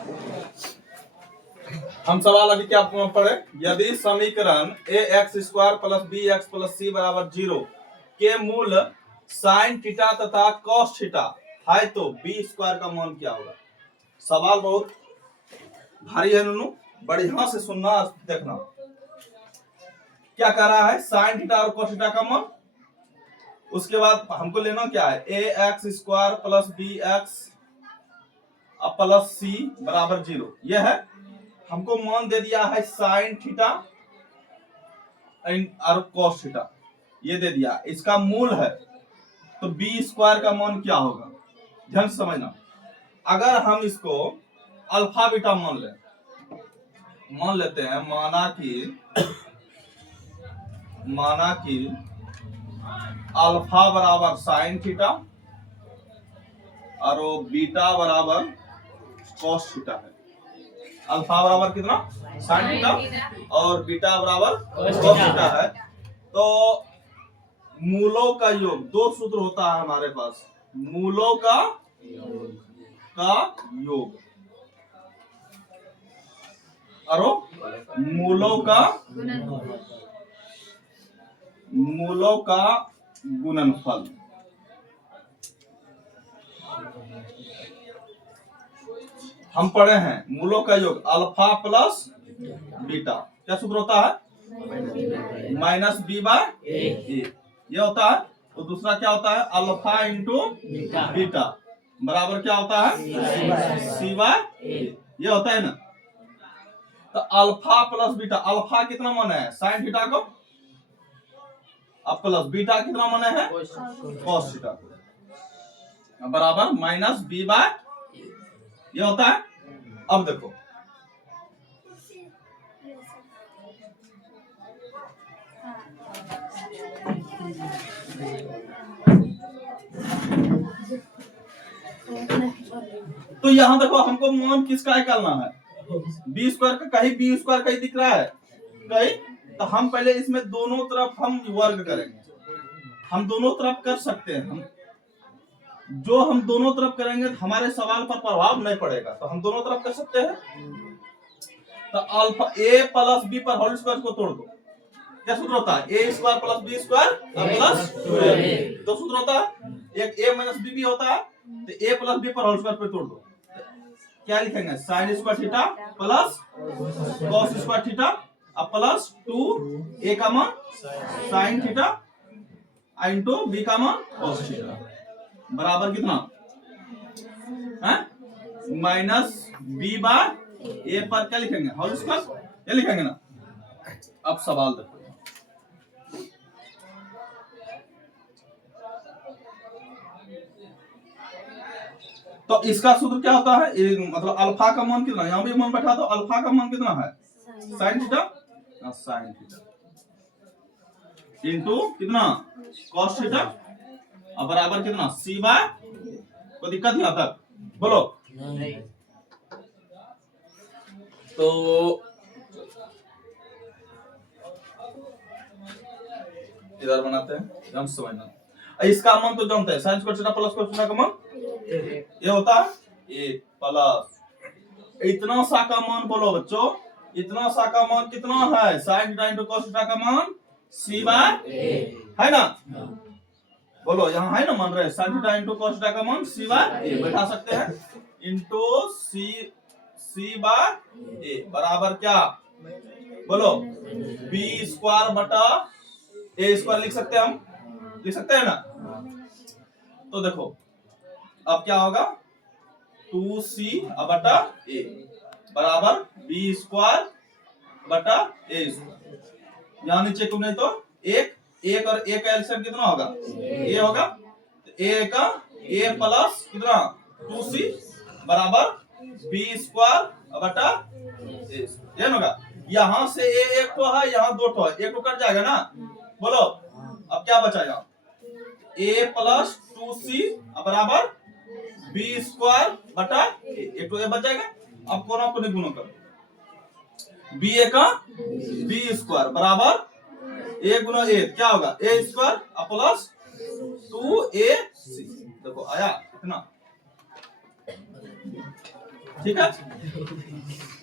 हम सवाल अभी क्या पढ़े, यदि समीकरण ए x square plus B x plus सी बराबर 0 के मूल साइन थीटा तथा कॉस थीटा है तो बी स्क्वायर का मान क्या होगा। सवाल बहुत भारी है नूनू, बढ़िया से सुनना देखना। क्या कह रहा है, साइन थीटा और कॉस थीटा का मान, उसके बाद हमको लेना क्या है, ए x square plus B x plus सी बराबर 0। यह है, हमको मान दे दिया है साइन थीटा और कॉस थीटा, ये दे दिया, इसका मूल है तो बी स्क्वायर का मान क्या होगा। ध्यान से समझना, अगर हम इसको अल्फा बीटा मान लेते हैं, माना कि अल्फा बराबर साइन थीटा और बीटा बराबर कॉस थीटा है। अल्फा बराबर कितना, साइन थीटा, और बीटा बराबर कॉस थीटा है। तो मूलों का योग, दो सूत्र होता है हमारे पास, मूलों का योग और मूलों का गुणनफल। हम पढ़े हैं मूलों का योग अल्फा प्लस बीटा, क्या सूत्र होता है, माइनस बी बाय ए, ये होता है। तो दूसरा क्या होता है, अल्फा इंटू बीटा बराबर क्या होता है, सी बाय ए, ये होता है ना। तो अल्फा प्लस बीटा, अल्फा कितना माने है साइन थीटा को, अब प्लस बीटा कितना माने है कॉस थीटा को, बराबर माइनस बी बाय, ये होता है। अब देखो तो यहां देखो हमको मान किसका निकालना है, बी स्क्वायर का, कहीं बी स्क्वायर कहीं दिख रहा है कहीं, तो हम पहले इसमें दोनों तरफ हम वर्ग करेंगे। हम दोनों तरफ कर सकते हैं, हम दोनों तरफ करेंगे हमारे सवाल पर प्रभाव नहीं पड़ेगा, तो हम दोनों तरफ कर सकते हैं। तो अल्फा ए प्लस बी पर होल स्क्वायर को तोड़ दो, क्या सूत्र होता है, ए square plus B square plus 2a, तो सूत्र होता है एक ए माइनस बी भी होता है, तो ए प्लस बी पर होल स्क्वायर पे तोड़ दो, क्या लिखेंगे, sine square theta plus cos square theta plus 2a का मान साइन थीटा इंटू बी का मान कॉस थीटा बराबर कितना है, माइनस बी बाय ए पर क्या लिखेंगे, होल स्क्वायर, क्या लिखेंगे ना। अब सवाल देखो, तो इसका सूत्र क्या होता है, मतलब अल्फा का मान कितना, यहां भी मान बैठा दो, अल्फा का मान कितना है sine theta, sine theta into कितना कॉस थीटा अब बराबर कितना सी बाय, कोई दिक्कत नहीं आता, बोलो नहीं। तो इधर बनाते हैं, हम समझना, इसका मान तो जानते हैं, sine square theta plus cos theta का मान ये होता है ए प्लस, इतना सा का मान बोलो बच्चों, इतना सा का मान कितना है, sine theta into cos theta का मान सी बाय ए है ना, बोलो यहाँ है ना, मान रहे sine theta into cos theta का मान सी बाय ए, बैठा सकते हैं इंटू सी बाय ए बराबर क्या, बोलो बी स्क्वायर बटा ए स्क्वायर लिख सकते हैं, हम लिख सकते हैं ना। तो देखो अब क्या होगा, 2c बटा ए बराबर बी स्क्वायर बटा ए स्क्वायर, यहाँ नीचे क्यों नहीं, तो एक और ए का एलसीएम कितना होगा, ए होगा, ए का ए प्लस कितना 2c बराबर बी स्क्वायर बटा ए, ये होगा। यहाँ से ए एक तो है, यहाँ दो तो है, एक तो कट जाएगा ना, बोलो अब क्या बचाएगा, ए प्लस 2c बराबर बी स्क्वायर बटा ए, तो ए बच जाएगा। अब कोना को गुणा करो, बी ए का बी स्क्वायर बराबर ए गुना ए, क्या होगा ए स्क्वायर प्लस 2ac, देखो आया कितना, ठीक है।